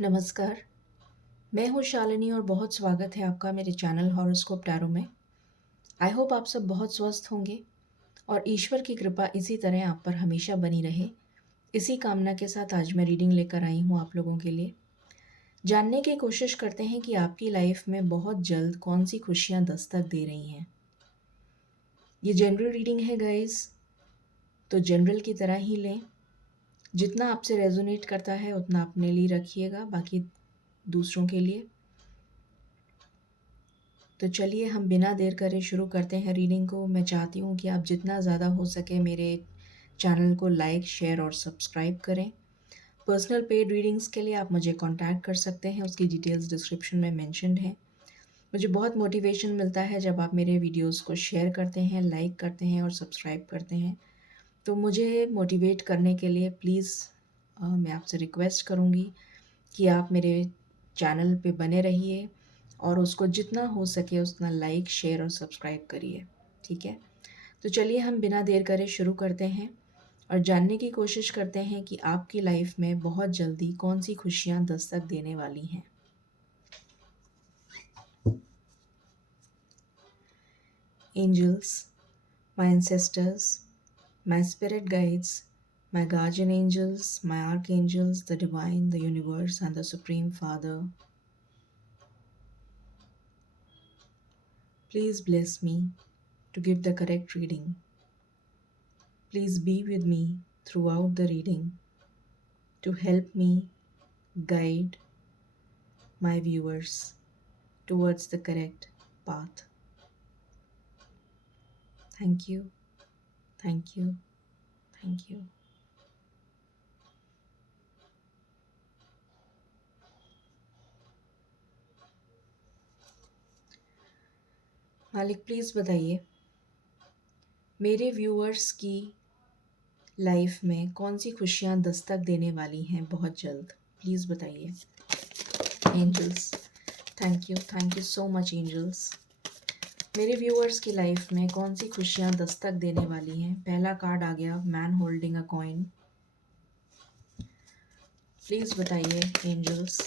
नमस्कार, मैं हूँ शालिनी और बहुत स्वागत है आपका मेरे चैनल हॉरोस्कोप टैरो में। आई होप आप सब बहुत स्वस्थ होंगे और ईश्वर की कृपा इसी तरह आप पर हमेशा बनी रहे। इसी कामना के साथ आज मैं रीडिंग लेकर आई हूँ आप लोगों के लिए। जानने की कोशिश करते हैं कि आपकी लाइफ में बहुत जल्द कौन सी खुशियाँ दस्तक दे रही हैं। ये जनरल रीडिंग है गाइस, तो जनरल की तरह ही लें। जितना आपसे रेजोनेट करता है उतना अपने लिए रखिएगा, बाकी दूसरों के लिए। तो चलिए हम बिना देर करे शुरू करते हैं रीडिंग को। मैं चाहती हूँ कि आप जितना ज़्यादा हो सके मेरे चैनल को लाइक, शेयर और सब्सक्राइब करें। पर्सनल पेड रीडिंग्स के लिए आप मुझे कांटेक्ट कर सकते हैं, उसकी डिटेल्स डिस्क्रिप्शन में मेंशन्ड है। मुझे बहुत मोटिवेशन मिलता है जब आप मेरे वीडियोस को शेयर करते हैं, लाइक करते हैं और सब्सक्राइब करते हैं। तो मुझे मोटिवेट करने के लिए प्लीज़ मैं आपसे रिक्वेस्ट करूँगी कि आप मेरे चैनल पे बने रहिए और उसको जितना हो सके उतना लाइक, शेयर और सब्सक्राइब करिए, ठीक है? तो चलिए हम बिना देर करे शुरू करते हैं और जानने की कोशिश करते हैं कि आपकी लाइफ में बहुत जल्दी कौन सी खुशियाँ दस्तक देने वाली हैं। Angels, my ancestors, my spirit guides, my guardian angels, my archangels, the divine, the universe, and the Supreme Father, please bless me to give the correct reading. Please be with me throughout the reading to help me guide my viewers towards the correct path. Thank you, thank you, thank you. मालिक please बताइए मेरे viewers की life में कौन सी खुशियाँ दस्तक देने वाली हैं बहुत जल्द। प्लीज़ बताइए angels. Thank you so much angels. मेरे व्यूअर्स की लाइफ में कौन सी खुशियाँ दस्तक देने वाली हैं। पहला कार्ड आ गया, man holding a coin. Please बताइए एंजल्स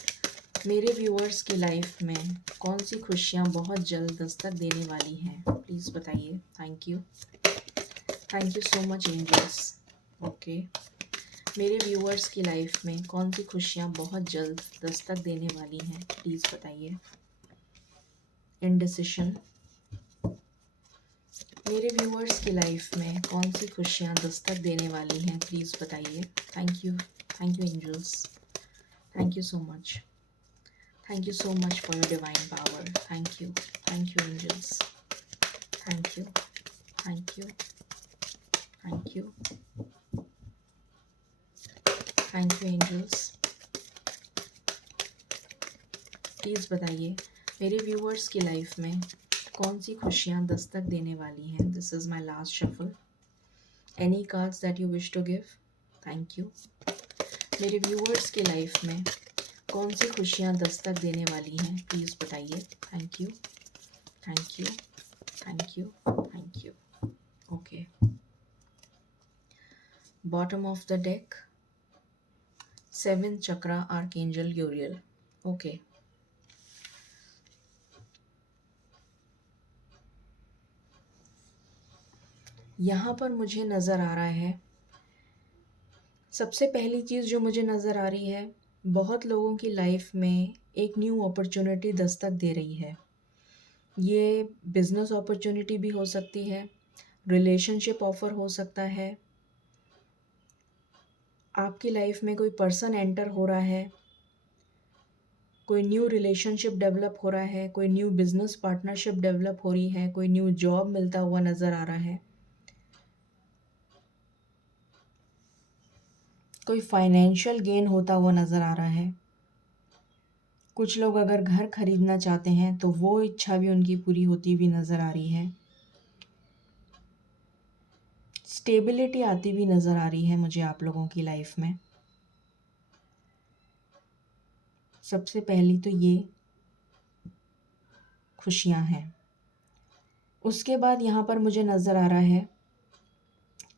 मेरे व्यूअर्स की लाइफ में कौन सी खुशियाँ बहुत जल्द दस्तक देने वाली हैं। प्लीज़ बताइए। Thank you so much angels. Okay, मेरे व्यूअर्स की लाइफ में कौन सी खुशियाँ बहुत जल्द दस्तक देने वाली हैं। प्लीज़ बताइए। इंडिसिशन। मेरे व्यूअर्स की लाइफ में कौन सी खुशियाँ दस्तक देने वाली हैं। प्लीज़ बताइए। Thank you angels. Thank you so much. Thank you so much for your divine power. Thank you angels. Thank you, thank you, thank you, thank you angels. Please बताइए मेरे व्यूअर्स की लाइफ में कौन सी खुशियाँ दस्तक देने वाली हैं। This is my last shuffle. Any cards that you wish to give. Thank you. मेरे व्यूअर्स की लाइफ में कौन सी खुशियाँ दस्तक देने वाली हैं। प्लीज़ बताइए। Thank you, thank you, thank you, thank you. Okay, bottom of the deck, 7th chakra, archangel Uriel. Okay, यहाँ पर मुझे नज़र आ रहा है, सबसे पहली चीज़ जो मुझे नज़र आ रही है, बहुत लोगों की लाइफ में एक न्यू अपॉर्चुनिटी दस्तक दे रही है। ये बिजनेस अपॉर्चुनिटी भी हो सकती है, रिलेशनशिप ऑफर हो सकता है, आपकी लाइफ में कोई पर्सन एंटर हो रहा है, कोई न्यू रिलेशनशिप डेवलप हो रहा है, कोई न्यू बिजनेस पार्टनरशिप डेवलप हो रही है, कोई न्यू जॉब मिलता हुआ नज़र आ रहा है, कोई फाइनेंशियल गेन होता हुआ नज़र आ रहा है। कुछ लोग अगर घर खरीदना चाहते हैं तो वो इच्छा भी उनकी पूरी होती हुई नज़र आ रही है। स्टेबिलिटी आती हुई नज़र आ रही है मुझे आप लोगों की लाइफ में। सबसे पहली तो ये खुशियां हैं। उसके बाद यहाँ पर मुझे नज़र आ रहा है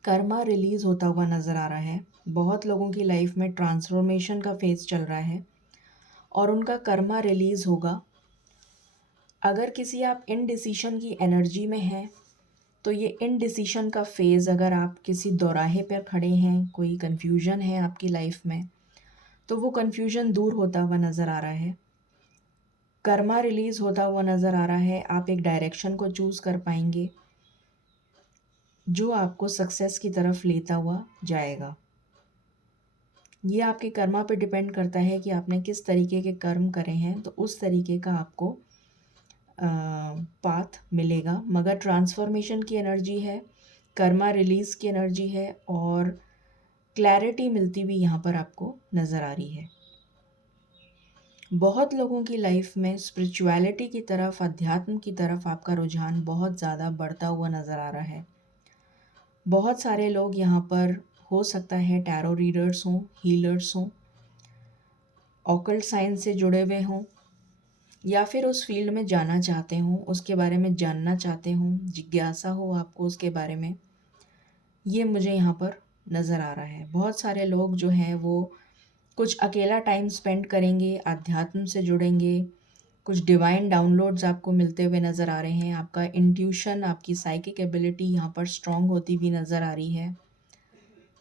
कर्मा रिलीज़ होता हुआ नज़र आ रहा है। बहुत लोगों की लाइफ में ट्रांसफॉर्मेशन का फेज़ चल रहा है। और उनका कर्मा रिलीज़ होगा। अगर किसी आप इनडिसीशन की एनर्जी में हैं तो ये इनडिसीशन का फेज़, अगर आप किसी दौराहे पर खड़े हैं, कोई कन्फ्यूजन है आपकी लाइफ में, तो वो कन्फ्यूजन दूर होता हुआ नज़र आ रहा है, कर्मा रिलीज़ होता हुआ नज़र आ रहा है। आप एक डायरेक्शन को चूज़ कर पाएंगे जो आपको सक्सेस की तरफ लेता हुआ जाएगा। ये आपके कर्मा पे डिपेंड करता है कि आपने किस तरीके के कर्म करे हैं, तो उस तरीके का आपको पाथ मिलेगा। मगर ट्रांसफॉर्मेशन की एनर्जी है, कर्मा रिलीज़ की एनर्जी है और क्लैरिटी मिलती हुई यहाँ पर आपको नज़र आ रही है। बहुत लोगों की लाइफ में स्पिरिचुअलिटी की तरफ, अध्यात्म की तरफ आपका रुझान बहुत ज़्यादा बढ़ता हुआ नज़र आ रहा है। बहुत सारे लोग यहाँ पर हो सकता है टैरो रीडर्स हों, हीलर्स हों, ऑकल्ट साइंस से जुड़े हुए हों, या फिर उस फील्ड में जाना चाहते हों, उसके बारे में जानना चाहते हों, जिज्ञासा हो आपको उसके बारे में। ये मुझे यहाँ पर नज़र आ रहा है। बहुत सारे लोग जो हैं वो कुछ अकेला टाइम स्पेंड करेंगे, अध्यात्म से जुड़ेंगे, कुछ डिवाइन डाउनलोड्स आपको मिलते हुए नज़र आ रहे हैं। आपका इंट्यूशन, आपकी साइकिक एबिलिटी यहाँ पर स्ट्रॉन्ग होती हुई नज़र आ रही है।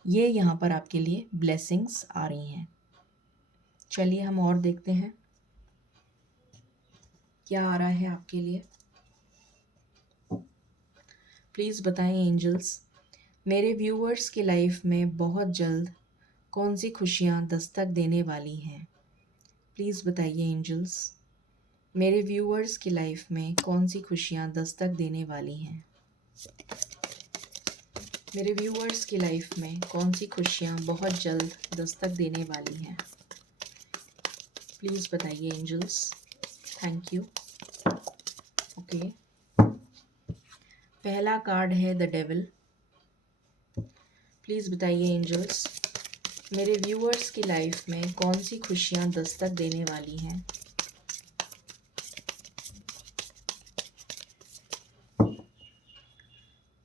ये यहाँ पर आपके लिए ब्लेसिंग्स आ रही हैं। चलिए हम और देखते हैं क्या आ रहा है आपके लिए। प्लीज़ बताएं एंजल्स, मेरे व्यूअर्स की लाइफ में बहुत जल्द कौन सी खुशियाँ दस्तक देने वाली हैं। प्लीज़ बताइए एंजल्स, मेरे व्यूअर्स की लाइफ में कौन सी खुशियाँ दस्तक देने वाली हैं। मेरे व्यूअर्स की लाइफ में कौन सी खुशियाँ बहुत जल्द दस्तक देने वाली हैं। प्लीज़ बताइए एंजल्स। Thank you. ओके, पहला कार्ड है द डेविल। प्लीज़ बताइए एंजल्स, मेरे व्यूअर्स की लाइफ में कौन सी खुशियाँ दस्तक देने वाली हैं।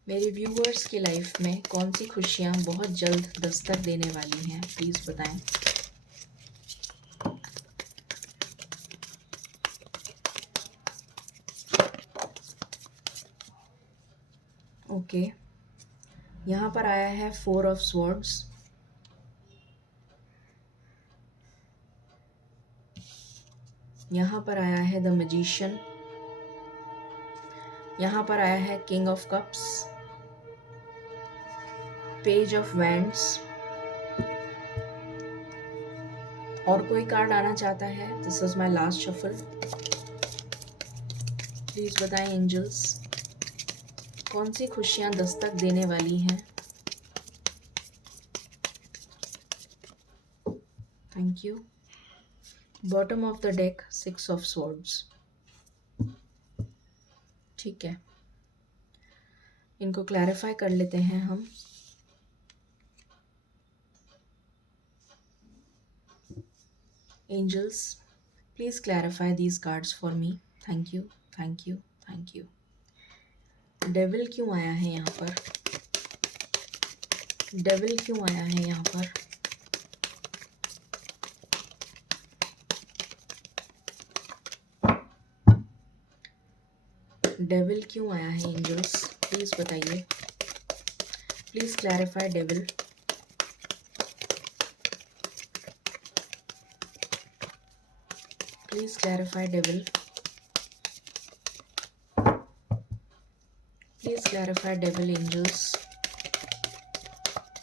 मेरे व्यूअर्स की लाइफ में कौन सी खुशियाँ बहुत जल्द दस्तक देने वाली हैं। प्लीज़ बताएं। ओके, यहाँ पर आया है 4 ऑफ स्वॉर्ड्स। यहाँ पर आया है द मैजिशियन। यहाँ पर आया है king of cups, page of wands. और कोई कार्ड आना चाहता है? This is my last shuffle. Please बताएं एंजल्स, कौन सी खुशियाँ दस्तक देने वाली हैं। Thank you. Bottom of the deck 6 of swords. ठीक है, इनको क्लैरिफाई कर लेते हैं हम। Angels, please clarify these cards for me. Thank you, thank you, thank you. Devil क्यों आया है यहाँ पर? डेविल क्यों आया है यहाँ पर? डेविल क्यों आया है एंजल्स? प्लीज बताइए। Please clarify devil. Please clarify devil. Please clarify devil angels.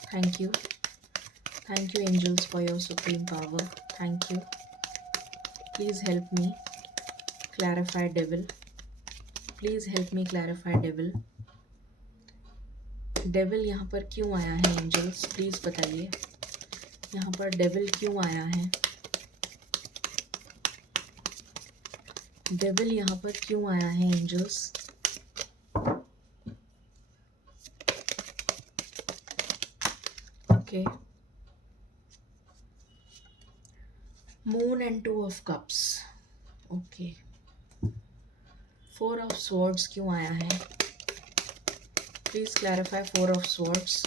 Thank you, thank you angels for your supreme power. Thank you. Please help me clarify devil. Please help me clarify devil. Devil यहाँ पर क्यों आया है angels? Please बताइए, यहाँ पर devil क्यों आया है? डेविल यहाँ पर क्यों आया है angels? Okay, moon and 2 of cups. Okay, 4 of swords क्यों आया है? Please clarify 4 of swords.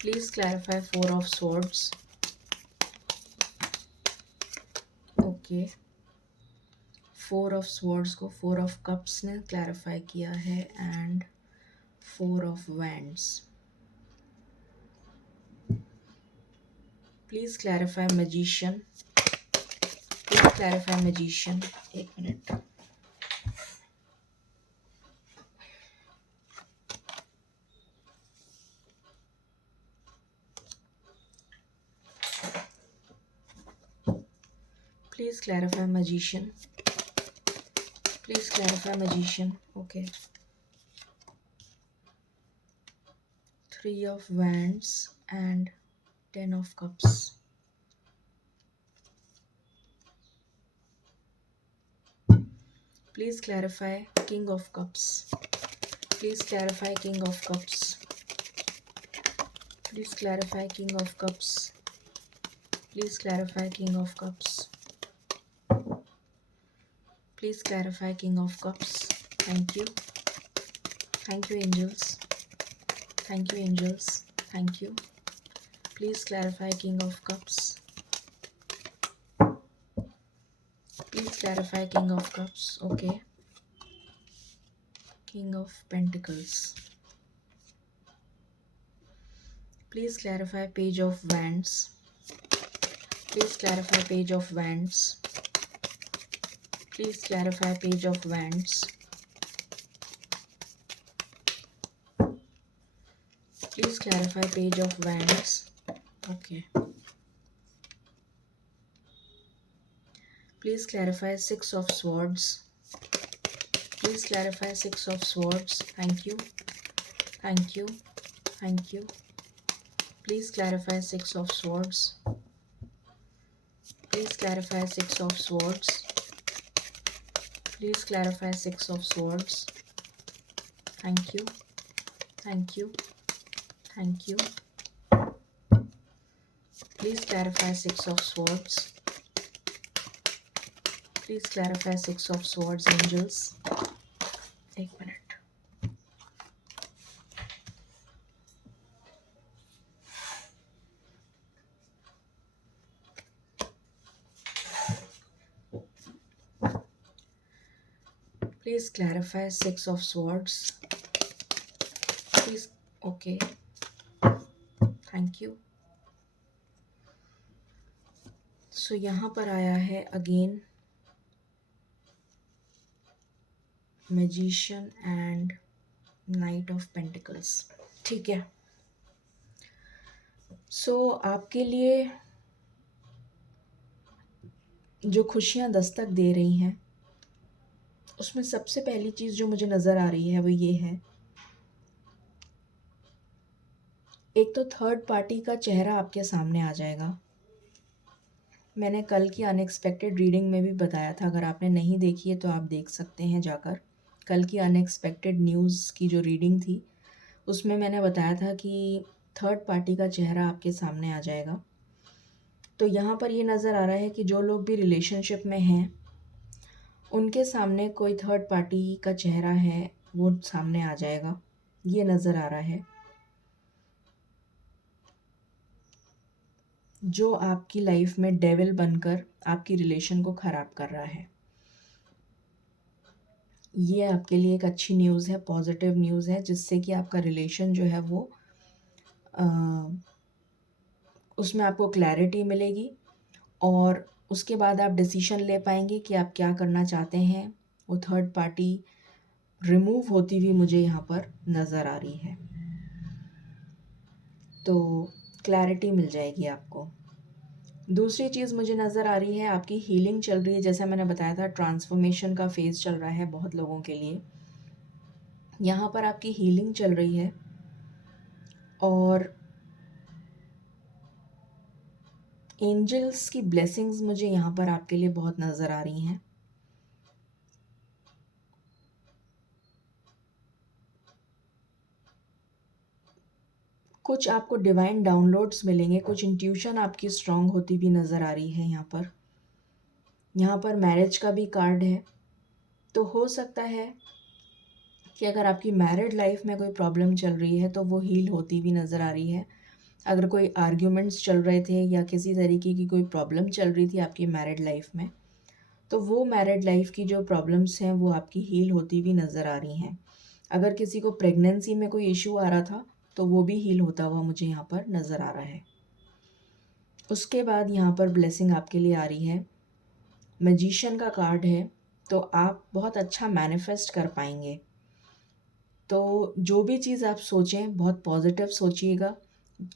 Please clarify 4 of swords. Okay, 4 of swords को 4 ऑफ कप्स ने क्लैरिफाई किया है and 4 of wands. Please clarify magician, please clarify magician. एक minute. Please clarify magician, please clarify magician. Okay, 3 of wands and 10 of cups. Please clarify King of Cups. Please clarify King of Cups. Please clarify King of Cups. Please clarify King of Cups. Please clarify King of Cups. Thank you. Thank you, angels. Thank you, angels. Thank you. Please clarify King of Cups. Please clarify King of Cups. Okay. King of Pentacles. Please clarify Page of Wands. Please clarify Page of Wands. Please clarify Page of Wands. Please clarify Page of Wands. Okay. Please clarify 6 of Swords. Please clarify 6 of Swords. Thank you. Thank you. Thank you. Please clarify 6 of Swords. Please clarify 6 of Swords. Please clarify 6 of Swords. Thank you. Thank you. Thank you. Please clarify 6 of Swords. Please clarify 6 of Swords, angels. एक minute. Please clarify 6 of Swords. Please, okay. Thank you. So यहाँ पर आया है again magician and night of pentacles. ठीक है। सो आपके लिए जो खुशियाँ दस्तक दे रही हैं उसमें सबसे पहली चीज़ जो मुझे नज़र आ रही है वो ये है, एक तो थर्ड पार्टी का चेहरा आपके सामने आ जाएगा। मैंने कल की अनएक्सपेक्टेड रीडिंग में भी बताया था, अगर आपने नहीं देखी है तो आप देख सकते हैं जाकर। कल की अनएक्सपेक्टेड न्यूज़ की जो रीडिंग थी उसमें मैंने बताया था कि थर्ड पार्टी का चेहरा आपके सामने आ जाएगा। तो यहाँ पर ये नज़र आ रहा है कि जो लोग भी रिलेशनशिप में हैं उनके सामने कोई थर्ड पार्टी का चेहरा है वो सामने आ जाएगा, ये नज़र आ रहा है, जो आपकी लाइफ में डेविल बनकर आपकी रिलेशन को ख़राब कर रहा है। ये आपके लिए एक अच्छी न्यूज़ है, पॉजिटिव न्यूज़ है, जिससे कि आपका रिलेशन जो है वो उसमें आपको क्लैरिटी मिलेगी और उसके बाद आप डिसीजन ले पाएंगे कि आप क्या करना चाहते हैं। वो थर्ड पार्टी रिमूव होती हुई मुझे यहाँ पर नज़र आ रही है, तो क्लैरिटी मिल जाएगी आपको। दूसरी चीज़ मुझे नज़र आ रही है, आपकी हीलिंग चल रही है। जैसा मैंने बताया था ट्रांसफॉर्मेशन का फेज़ चल रहा है बहुत लोगों के लिए। यहाँ पर आपकी हीलिंग चल रही है और एंजल्स की ब्लेसिंग्स मुझे यहाँ पर आपके लिए बहुत नज़र आ रही हैं। कुछ आपको डिवाइन डाउनलोड्स मिलेंगे, कुछ इंट्यूशन आपकी स्ट्रांग होती भी नज़र आ रही है। यहाँ पर मैरिज का भी कार्ड है, तो हो सकता है कि अगर आपकी मैरिड लाइफ में कोई प्रॉब्लम चल रही है तो वो हील होती भी नज़र आ रही है। अगर कोई आर्ग्यूमेंट्स चल रहे थे या किसी तरीके की कोई प्रॉब्लम चल रही थी आपकी मैरिड लाइफ में तो वो मैरिड लाइफ की जो प्रॉब्लम्स हैं वो आपकी हील होती हुई नज़र आ रही हैं। अगर किसी को प्रेगनेंसी में कोई इशू आ रहा था तो वो भी हील होता हुआ मुझे यहाँ पर नज़र आ रहा है। उसके बाद यहाँ पर ब्लेसिंग आपके लिए आ रही है, मैजिशियन का कार्ड है। तो आप बहुत अच्छा मैनिफेस्ट कर पाएंगे। तो जो भी चीज़ आप सोचें बहुत पॉजिटिव सोचिएगा,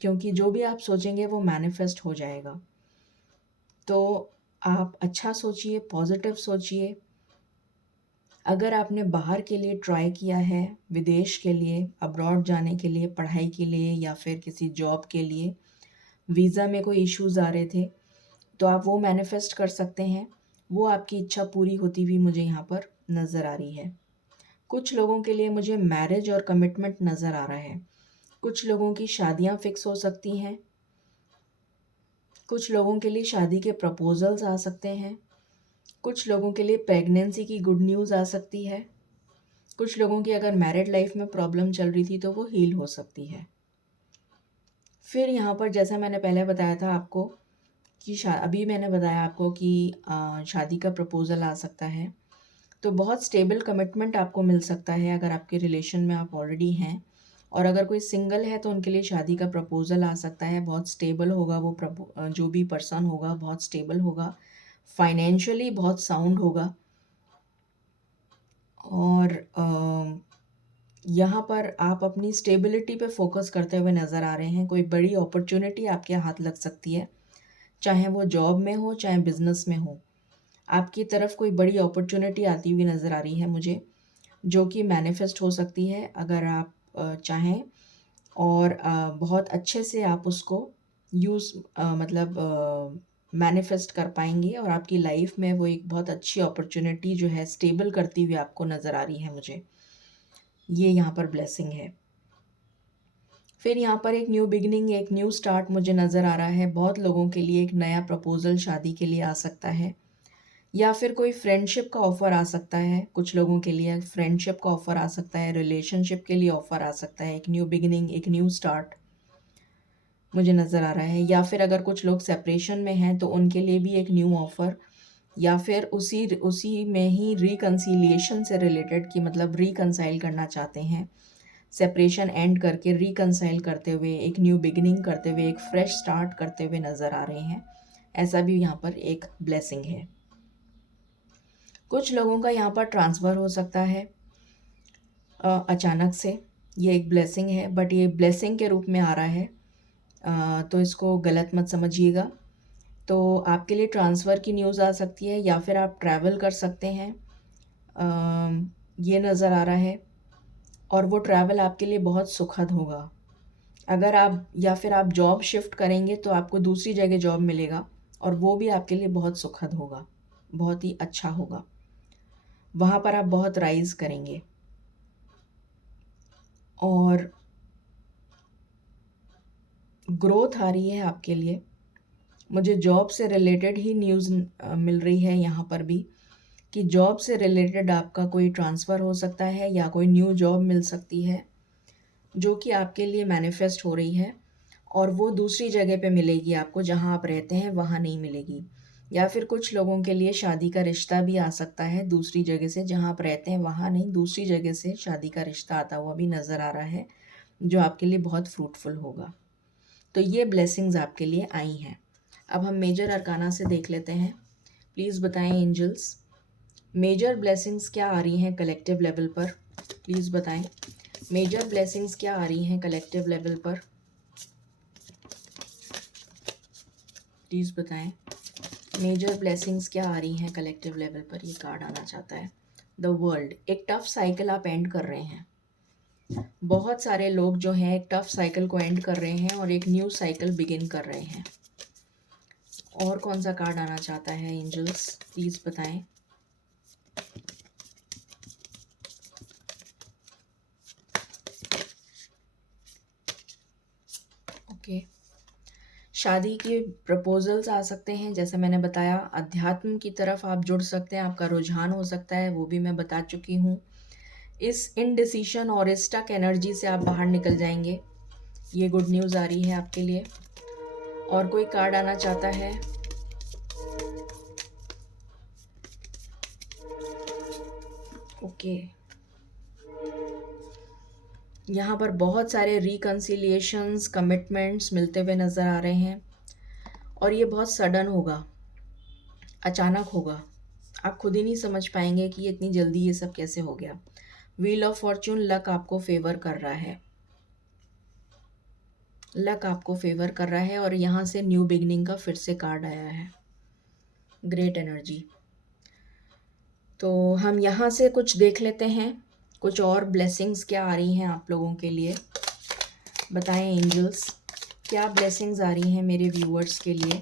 क्योंकि जो भी आप सोचेंगे वो मैनिफेस्ट हो जाएगा। तो आप अच्छा सोचिए, पॉजिटिव सोचिए। अगर आपने बाहर के लिए ट्राई किया है, विदेश के लिए, अब्रॉड जाने के लिए, पढ़ाई के लिए या फिर किसी जॉब के लिए, वीज़ा में कोई इश्यूज़ आ रहे थे, तो आप वो मैनिफेस्ट कर सकते हैं। वो आपकी इच्छा पूरी होती हुई मुझे यहाँ पर नज़र आ रही है। कुछ लोगों के लिए मुझे मैरिज और कमिटमेंट नज़र आ रहा है। कुछ लोगों की शादियाँ फिक्स हो सकती हैं। कुछ लोगों के लिए शादी के प्रपोजल्स आ सकते हैं। कुछ लोगों के लिए प्रेगनेंसी की गुड न्यूज़ आ सकती है। कुछ लोगों की अगर मैरिड लाइफ में प्रॉब्लम चल रही थी तो वो हील हो सकती है। फिर यहाँ पर जैसा मैंने पहले बताया था आपको कि अभी मैंने बताया आपको कि शादी का प्रपोज़ल आ सकता है। तो बहुत स्टेबल कमिटमेंट आपको मिल सकता है अगर आपके रिलेशन में आप ऑलरेडी हैं। और अगर कोई सिंगल है तो उनके लिए शादी का प्रपोज़ल आ सकता है। बहुत स्टेबल होगा वो जो भी पर्सन होगा बहुत स्टेबल होगा, फाइनेंशियली बहुत साउंड होगा। और यहाँ पर आप अपनी स्टेबिलिटी पे फोकस करते हुए नज़र आ रहे हैं। कोई बड़ी अपॉर्चुनिटी आपके हाथ लग सकती है, चाहे वो जॉब में हो चाहे बिजनेस में हो। आपकी तरफ कोई बड़ी अपॉर्चुनिटी आती हुई नज़र आ रही है मुझे, जो कि मैनिफेस्ट हो सकती है अगर आप चाहें। और बहुत अच्छे से आप उसको यूज़ मतलब मैनिफेस्ट कर पाएंगे और आपकी लाइफ में वो एक बहुत अच्छी अपॉर्चुनिटी जो है स्टेबल करती हुई आपको नज़र आ रही है मुझे। ये यहाँ पर ब्लेसिंग है। फिर यहाँ पर एक न्यू बिगिनिंग, एक न्यू स्टार्ट मुझे नज़र आ रहा है। बहुत लोगों के लिए एक नया प्रपोज़ल शादी के लिए आ सकता है, या फिर कोई फ्रेंडशिप का ऑफ़र आ सकता है। कुछ लोगों के लिए फ्रेंडशिप का ऑफ़र आ सकता है, रिलेशनशिप के लिए ऑफ़र आ सकता है। एक न्यू बिगिनिंग, एक न्यू स्टार्ट मुझे नज़र आ रहा है। या फिर अगर कुछ लोग सेपरेशन में हैं तो उनके लिए भी एक न्यू ऑफ़र, या फिर उसी में ही रिकन्सिलिएशन से रिलेटेड, कि मतलब रिकन्साइल करना चाहते हैं, सेपरेशन एंड करके रिकन्साइल करते हुए एक न्यू बिगिनिंग करते हुए एक फ्रेश स्टार्ट करते हुए नज़र आ रहे हैं। ऐसा भी यहाँ पर एक ब्लेसिंग है। कुछ लोगों का यहाँ पर ट्रांसफ़र हो सकता है अचानक से। ये एक ब्लेसिंग है, बट ये ब्लेसिंग के रूप में आ रहा है, तो इसको गलत मत समझिएगा। तो आपके लिए ट्रांसफ़र की न्यूज़ आ सकती है, या फिर आप ट्रैवल कर सकते हैं, ये नज़र आ रहा है। और वो ट्रैवल आपके लिए बहुत सुखद होगा। अगर आप या फिर आप जॉब शिफ्ट करेंगे तो आपको दूसरी जगह जॉब मिलेगा, और वो भी आपके लिए बहुत सुखद होगा, बहुत ही अच्छा होगा। वहाँ पर आप बहुत राइज़ करेंगे। और ग्रोथ आ रही है आपके लिए। मुझे जॉब से रिलेटेड ही न्यूज़ मिल रही है यहाँ पर भी, कि जॉब से रिलेटेड आपका कोई ट्रांसफ़र हो सकता है या कोई न्यू जॉब मिल सकती है जो कि आपके लिए मैनिफेस्ट हो रही है, और वो दूसरी जगह पे मिलेगी आपको, जहाँ आप रहते हैं वहाँ नहीं मिलेगी। या फिर कुछ लोगों के लिए शादी का रिश्ता भी आ सकता है दूसरी जगह से, जहाँ आप रहते हैं वहाँ नहीं, दूसरी जगह से शादी का रिश्ता आता हुआ भी नज़र आ रहा है, जो आपके लिए बहुत फ्रूटफुल होगा। तो ये ब्लेसिंग्स आपके लिए आई हैं। अब हम मेजर अरकाना से देख लेते हैं। प्लीज़ बताएं एंजल्स, मेजर ब्लेसिंग्स क्या आ रही हैं कलेक्टिव लेवल पर। प्लीज़ बताएं मेजर ब्लेसिंग्स क्या आ रही हैं कलेक्टिव लेवल पर। प्लीज़ बताएं मेजर ब्लेसिंग्स क्या आ रही हैं कलेक्टिव लेवल पर। ये कार्ड आना चाहता है द वर्ल्ड। एक टफ साइकिल आप एंड कर रहे हैं। बहुत सारे लोग जो हैं एक टफ साइकिल को एंड कर रहे हैं और एक न्यू साइकिल बिगिन कर रहे हैं। और कौन सा कार्ड आना चाहता है एंजल्स, प्लीज़ बताएं। ओके, शादी के प्रपोजल्स आ सकते हैं, जैसे मैंने बताया। अध्यात्म की तरफ आप जुड़ सकते हैं, आपका रुझान हो सकता है, वो भी मैं बता चुकी हूँ। इस इनडिसीशन और इस स्टक एनर्जी से आप बाहर निकल जाएंगे, ये गुड न्यूज़ आ रही है आपके लिए। और कोई कार्ड आना चाहता है ओके, यहाँ पर बहुत सारे रिकन्सिलिएशंस, कमिटमेंट्स मिलते हुए नज़र आ रहे हैं और ये बहुत सडन होगा, अचानक होगा। आप खुद ही नहीं समझ पाएंगे कि ये इतनी जल्दी ये सब कैसे हो गया। व्हील ऑफ फॉर्च्यून, लक आपको फेवर कर रहा है, लक आपको फेवर कर रहा है और यहाँ से न्यू बिगनिंग का फिर से कार्ड आया है, ग्रेट एनर्जी। तो हम यहाँ से कुछ देख लेते हैं, कुछ और ब्लेसिंग्स क्या आ रही हैं आप लोगों के लिए। बताएं एंजल्स, क्या ब्लेसिंग्स आ रही हैं मेरे व्यूअर्स के लिए,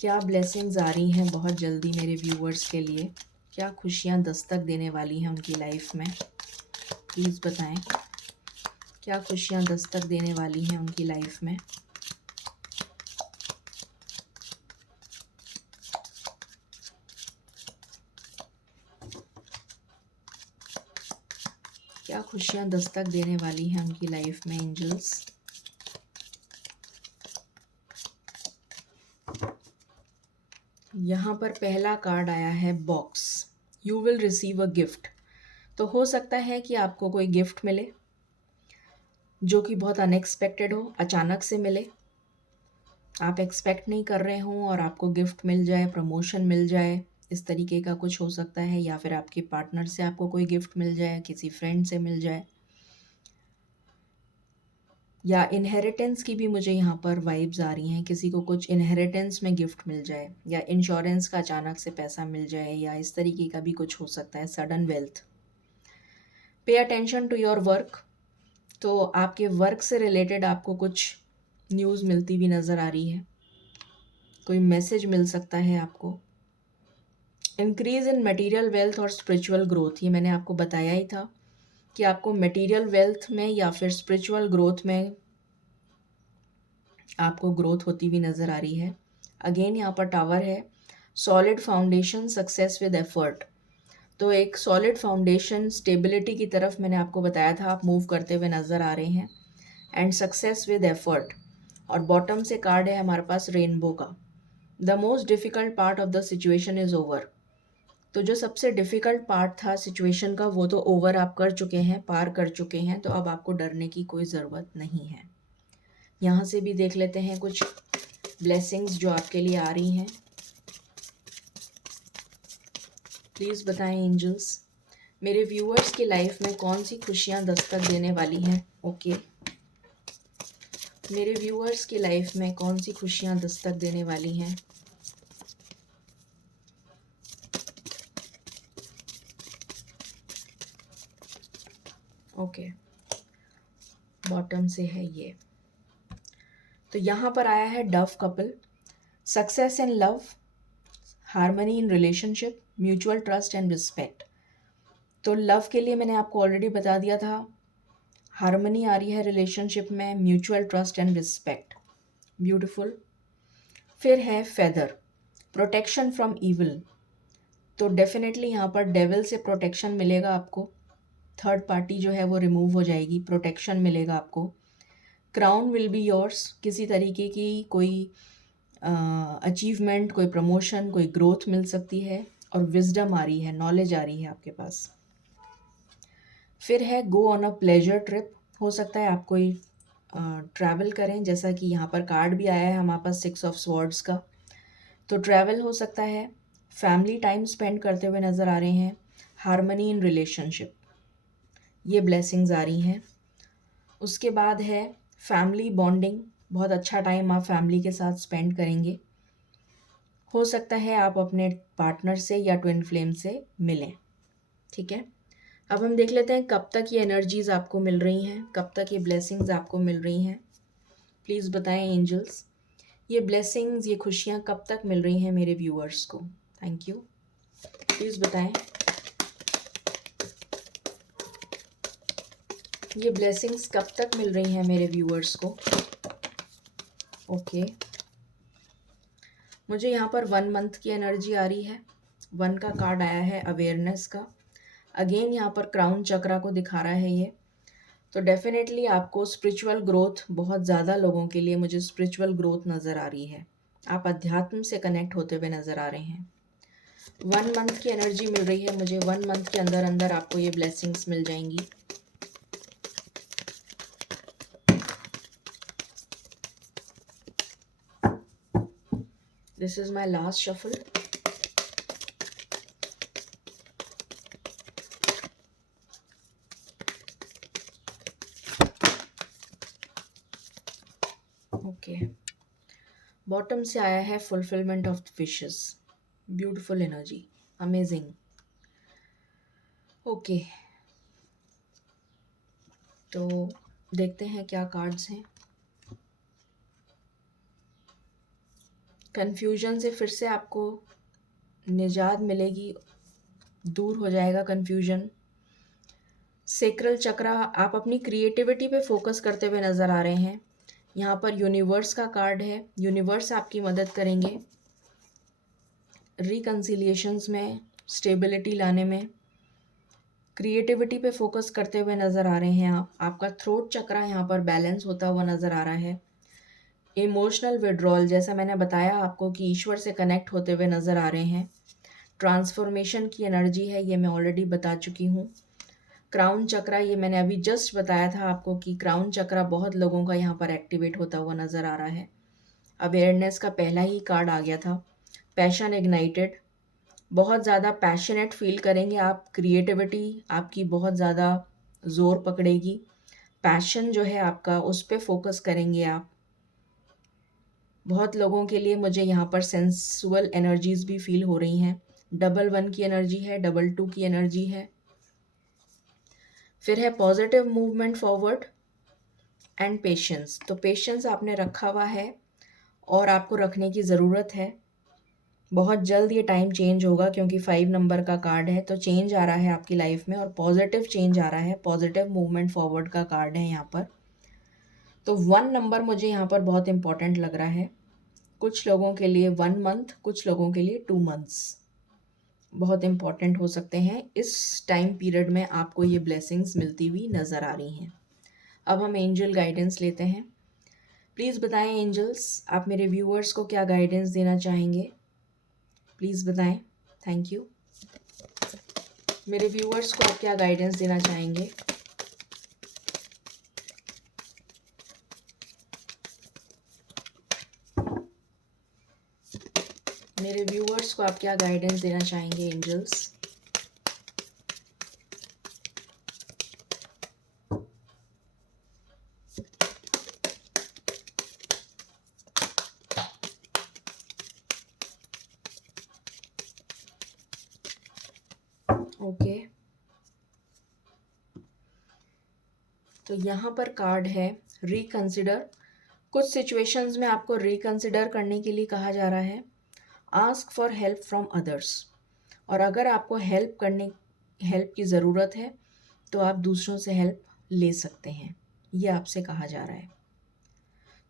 क्या ब्लेसिंग्स आ रही हैं बहुत जल्दी मेरे व्यूअर्स के लिए, क्या खुशियाँ दस्तक देने वाली हैं उनकी लाइफ में। प्लीज़ बताएं, क्या खुशियाँ दस्तक देने वाली हैं उनकी लाइफ में। क्या खुशियाँ दस्तक देने वाली हैं उनकी लाइफ में एंजल्स। यहाँ पर पहला कार्ड आया है box, you will receive a gift. तो हो सकता है कि आपको कोई गिफ्ट मिले जो कि बहुत अनएक्सपेक्टेड हो, अचानक से मिले, आप एक्सपेक्ट नहीं कर रहे हों और आपको गिफ्ट मिल जाए, प्रमोशन मिल जाए, इस तरीके का कुछ हो सकता है। या फिर आपके पार्टनर से आपको कोई गिफ्ट मिल जाए, किसी फ्रेंड से मिल जाए, या इनहेरिटेंस की भी मुझे यहाँ पर वाइब्स आ रही हैं, किसी को कुछ इनहेरिटेंस में गिफ्ट मिल जाए, या इंश्योरेंस का अचानक से पैसा मिल जाए, या इस तरीके का भी कुछ हो सकता है, sudden wealth. Pay attention to your work. तो आपके वर्क से रिलेटेड आपको कुछ न्यूज़ मिलती भी नज़र आ रही है, कोई मैसेज मिल सकता है आपको। इंक्रीज़ इन मटेरियल वेल्थ और स्पिरिचुअल ग्रोथ, ये मैंने आपको बताया ही था कि आपको मटेरियल वेल्थ में या फिर स्पिरिचुअल ग्रोथ में आपको ग्रोथ होती हुई नज़र आ रही है। अगेन यहाँ पर टावर है, solid foundation, success with effort. तो एक सॉलिड फाउंडेशन, स्टेबिलिटी की तरफ मैंने आपको बताया था, आप मूव करते हुए नज़र आ रहे हैं, एंड सक्सेस विद एफर्ट। और बॉटम से कार्ड है हमारे पास रेनबो का, the most difficult part of the situation is over. तो जो सबसे डिफ़िकल्ट पार्ट था सिचुएशन का वो तो ओवर आप कर चुके हैं, पार कर चुके हैं, तो अब आपको डरने की कोई ज़रूरत नहीं है। यहाँ से भी देख लेते हैं कुछ ब्लेसिंग्स जो आपके लिए आ रही हैं। प्लीज़ बताएं एंजल्स, मेरे व्यूअर्स की लाइफ में कौन सी खुशियाँ दस्तक देने वाली हैं। ओके, मेरे व्यूअर्स की लाइफ में कौन सी खुशियाँ दस्तक देने वाली हैं। ओके, बॉटम से है ये। तो यहाँ पर आया है Dove couple, success in love, harmony in relationship, mutual trust and respect. तो लव के लिए मैंने आपको ऑलरेडी बता दिया था, हार्मनी आ रही है रिलेशनशिप में, mutual trust and respect, beautiful. फिर है फेदर, प्रोटेक्शन फ्रॉम इविल। तो डेफिनेटली यहाँ पर डेविल से प्रोटेक्शन मिलेगा आपको, थर्ड पार्टी जो है वो रिमूव हो जाएगी, प्रोटेक्शन मिलेगा आपको। क्राउन विल बी योर्स, किसी तरीके की कोई अचीवमेंट, कोई प्रमोशन, कोई ग्रोथ मिल सकती है। और विजडम आ रही है, नॉलेज आ रही है आपके पास। फिर है go on a pleasure trip, हो सकता है आप कोई ट्रैवल करें, जैसा कि यहाँ पर कार्ड भी आया है हमारे पास 6 ऑफ स्वॉर्ड्स का, तो ट्रैवल हो सकता है। फैमिली टाइम स्पेंड करते हुए नज़र आ रहे हैं, हार्मनी इन रिलेशनशिप, ये ब्लेसिंग्स आ रही हैं। उसके बाद है फैमिली बॉन्डिंग, बहुत अच्छा टाइम आप फैमिली के साथ स्पेंड करेंगे। हो सकता है आप अपने पार्टनर से या ट्विन फ्लेम से मिलें। ठीक है, अब हम देख लेते हैं कब तक ये एनर्जीज़ आपको मिल रही हैं, कब तक ये ब्लेसिंग्स आपको मिल रही हैं। प्लीज़ बताएं एंजल्स, ये ब्लेसिंग्स, ये खुशियाँ कब तक मिल रही हैं मेरे व्यूअर्स को। थैंक यू, प्लीज़ बताएं ये ब्लेसिंग्स कब तक मिल रही हैं मेरे व्यूअर्स को। ओके, मुझे यहाँ पर 1 मंथ की एनर्जी आ रही है, 1 का कार्ड आया है अवेयरनेस का। अगेन यहाँ पर क्राउन चक्रा को दिखा रहा है ये, तो डेफिनेटली आपको स्पिरिचुअल ग्रोथ, बहुत ज़्यादा लोगों के लिए मुझे स्पिरिचुअल ग्रोथ नज़र आ रही है, आप अध्यात्म से कनेक्ट होते हुए नज़र आ रहे हैं। 1 मंथ की एनर्जी मिल रही है मुझे। 1 मंथ के अंदर अंदर आपको ये ब्लेसिंग्स मिल जाएंगी। This is my last shuffle. Okay, bottom से आया है fulfilment of wishes. Beautiful energy, amazing. Okay, तो देखते हैं क्या कार्ड्स हैं। कन्फ्यूजन से फिर से आपको निजात मिलेगी, दूर हो जाएगा कन्फ्यूजन। सेक्रल चक्रा, आप अपनी क्रिएटिविटी पे फोकस करते हुए नज़र आ रहे हैं। यहाँ पर यूनिवर्स का कार्ड है। यूनिवर्स आपकी मदद करेंगे रिकन्सिलिएशंस में, स्टेबिलिटी लाने में। क्रिएटिविटी पे फोकस करते हुए नज़र आ रहे हैं आप। आपका थ्रोट चक्रा यहाँ पर बैलेंस होता हुआ नज़र आ रहा है। इमोशनल विड्रॉल, जैसा मैंने बताया आपको कि ईश्वर से कनेक्ट होते हुए नज़र आ रहे हैं। ट्रांसफॉर्मेशन की एनर्जी है, ये मैं ऑलरेडी बता चुकी हूँ। क्राउन चक्रा, ये मैंने अभी जस्ट बताया था आपको कि क्राउन चक्रा बहुत लोगों का यहाँ पर एक्टिवेट होता हुआ नज़र आ रहा है। अवेयरनेस का पहला ही कार्ड आ गया था। पैशन इग्नाइटेड, बहुत ज़्यादा पैशनेट फील करेंगे आप। क्रिएटिविटी आपकी बहुत ज़्यादा ज़ोर पकड़ेगी। पैशन जो है आपका, उस पर फोकस करेंगे आप। बहुत लोगों के लिए मुझे यहाँ पर सेंसुअल एनर्जीज भी फील हो रही हैं। 1 की एनर्जी है, 2 की एनर्जी है। फिर है positive movement forward and patience. तो पेशेंस आपने रखा हुआ है और आपको रखने की ज़रूरत है। बहुत जल्द ये टाइम चेंज होगा क्योंकि 5 नंबर का कार्ड है, तो चेंज आ रहा है आपकी लाइफ में और पॉजिटिव चेंज आ रहा है। पॉजिटिव मूवमेंट फॉरवर्ड का कार्ड है यहाँ पर। तो 1 नंबर मुझे यहाँ पर बहुत इंपॉर्टेंट लग रहा है। कुछ लोगों के लिए 1 मंथ, कुछ लोगों के लिए 2 मंथ्स बहुत इंपॉर्टेंट हो सकते हैं। इस टाइम पीरियड में आपको ये ब्लेसिंग्स मिलती हुई नज़र आ रही हैं। अब हम एंजल गाइडेंस लेते हैं। प्लीज़ बताएं एंजल्स, आप मेरे व्यूअर्स को क्या गाइडेंस देना चाहेंगे? प्लीज़ बताएं। Thank you. मेरे व्यूअर्स को आप क्या गाइडेंस देना चाहेंगे? मेरे व्यूअर्स को आप क्या गाइडेंस देना चाहेंगे एंजल्स? ओके, तो यहाँ पर कार्ड है रिकंसिडर। कुछ सिचुएशंस में आपको रिकंसिडर करने के लिए कहा जा रहा है। Ask for help from others, और अगर आपको हेल्प की ज़रूरत है तो आप दूसरों से हेल्प ले सकते हैं, ये आपसे कहा जा रहा है।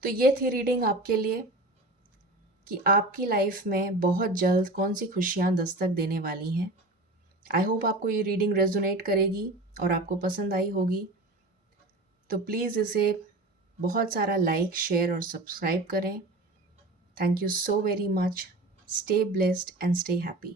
तो ये थी रीडिंग आपके लिए कि आपकी लाइफ में बहुत जल्द कौन सी खुशियाँ दस्तक देने वाली हैं। आई होप आपको ये रीडिंग रेजोनेट करेगी और आपको पसंद आई होगी। तो प्लीज़ इसे बहुत सारा लाइक, शेयर और सब्सक्राइब करें। Thank you so very much. Stay blessed and stay happy.